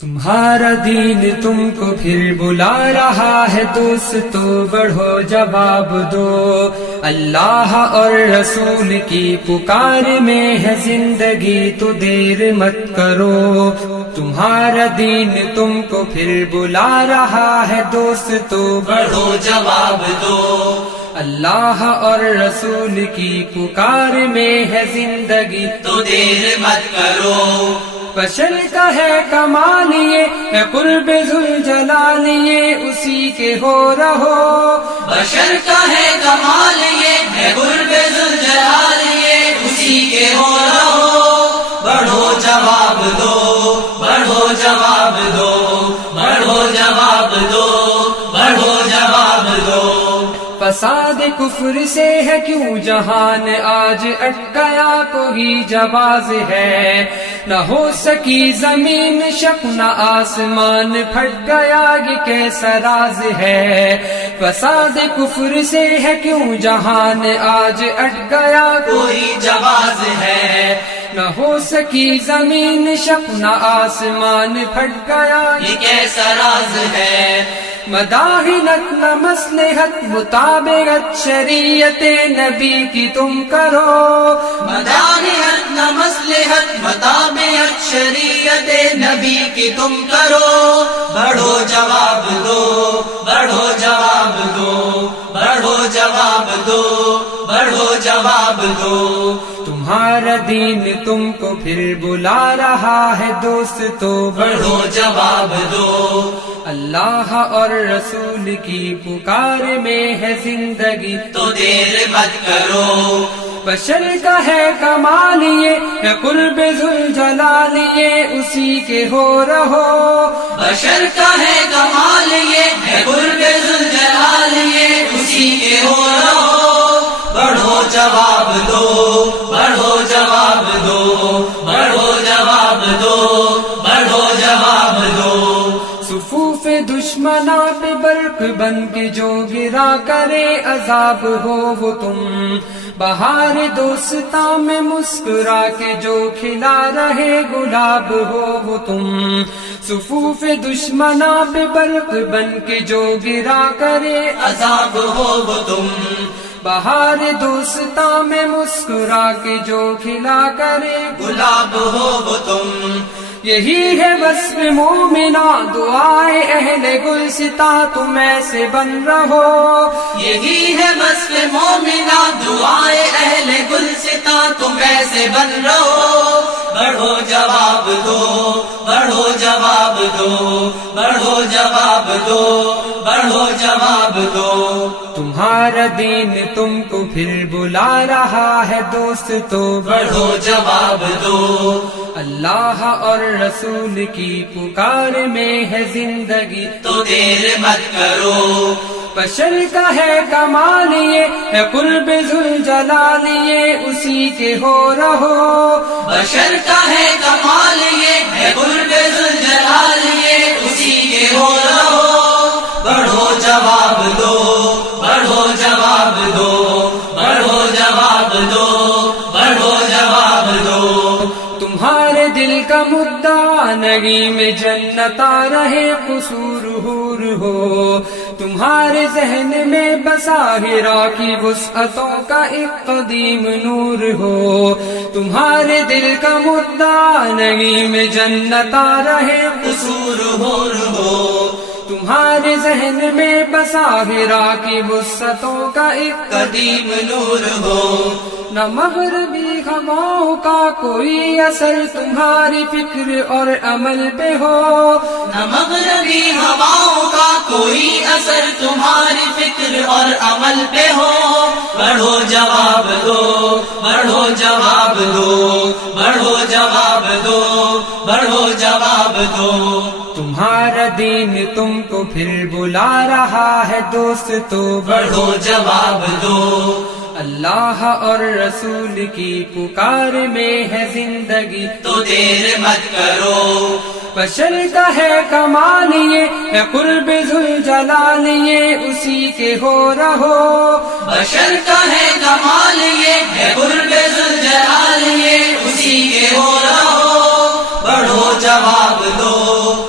تمہارا دین تم کو پھر بلا رہا ہے دوستو، بڑھو جواب دو۔ اللہ اور رسول کی پکار میں ہے زندگی، تو دیر مت کرو۔ تمہارا دین تم کو پھر بلا رہا ہے دوستو، بڑھو جواب دو۔ اللہ اور رسول کی پکار میں ہے زندگی، تو دیر مت کرو۔ بشر کا ہے کمال یہ ہے قرب ذوالجلال، یہ اسی کے ہو رہو۔ بشر کا ہے کمال یہ ہے قرب ذوالجلال، یہ اسی کے ہو رہو۔ بڑھو جواب دو، بڑھو جواب دو، بڑھو جواب دو، بڑھو جواب دو۔ فساد کفر سے ہے کیوں جہان آج اٹکایا، کوئی جواز ہے نہ ہو سکی زمین شک نہ آسمان پھٹ گیا، یہ کیسا راز ہے۔ فساد کفر سے ہے کیوں جہان آج اٹ گیا، کوئی جواز ہے نہ ہو سکی زمین شک نہ آسمان پھٹ گیا، یہ کیسا راز ہے۔ مداحنت نہ مصلحت مطابقت شریعت نبی کی تم کرو۔ مداحنت نہ مصلحت مطابقت شریعت نبی کی تم کرو۔ بڑھو جواب دو، بڑھو جواب دو، بڑھو جواب دو، بڑھو جواب دو۔ تمہارا دین تم کو پھر بلا رہا ہے دوستو، بڑھو جواب دو۔ اللہ اور رسول کی پکار میں ہے زندگی، تو دیر مت کرو۔ بشر کا ہے کمال یہ ہے قرب ذوالجلال، یہ اسی کے ہو رہو۔ بشر کا ہے کمال یہ ہے قرب ذوالجلال، یہ اسی کے ہو رہو۔ بڑھو جواب دو، بڑھو جواب دو، بڑھو جواب دو، بڑھو جواب دو۔ صفوف دشمناں پہ برق بن کے جو گرا کرے عذاب ہو وہ تم، بہار دوستاں میں مسکرا کے جو کھلا رہے گلاب ہو وہ تم۔ صفوف دشمناں پہ برق بن کے جو گرا کرے عذاب ہو وہ تم، بہار دوستاں میں مسکرا کے جو کھلا کرے گلاب ہو وہ تم۔ یہی ہے وصف مومنہ دعائے اہل گلستہ، تم ایسے بن رہو۔ یہی ہے وصف مومنہ دعائے اہل گلستہ، تم ایسے بن رہو۔ بڑھو جواب دو، بڑھو جواب دو، بڑھو جواب دو، بڑھو جواب دو۔ تمہارا دین تم کو پھر بلا رہا ہے دوستو، بڑھو جواب دو۔ اللہ اور رسول کی پکار میں ہے زندگی، تو دیر مت کرو۔ بشر کا ہے کمال یہ ہے قرب ذوالجلال، یہ اسی کے ہو رہو۔ بشر کا ہے کمال یہ ہے قرب ذوالجلال، یہ اسی کے ہو رہو۔ بڑھو جواب دو، بڑھو جواب دو، بڑھو جواب دو، بڑھو جواب دو۔ تمہارے دل کا مدعا نہیں میں جنت آ رہے قصور حور ہو، تمہارے ذہن میں بسا ہرا کی وسعتوں کا ایک قدیم نور ہو۔ تمہارے دل کا مدعا نہیں میں جنت آ رہے قصور حور ہو، تمہارے ذہن میں بسا ہرا کی وسعتوں کا ایک قدیم نور ہو۔ نہ مغربی ہواؤں کا کوئی اثر تمہاری فکر اور عمل پہ ہو، نہ مغربی ہواؤں کا کوئی اثر تمہاری فکر اور عمل پہ ہو۔ بڑھو جواب دو، بڑھو جواب دو، بڑھو جواب دو، بڑھو جواب دو۔ تمہارا دین تم کو پھر بلا رہا ہے دوستو، بڑھو جواب دو۔ اللہ اور رسول کی پکار میں ہے زندگی، تو دیر مت کرو۔ بشر کا ہے کمال یہ ہے قرب ذوالجلال، یہ اسی کے ہو رہو۔ بشر کا ہے کمال یہ ہے قرب ذوالجلال، یہ اسی کے ہو رہو۔ بڑھو جواب دو،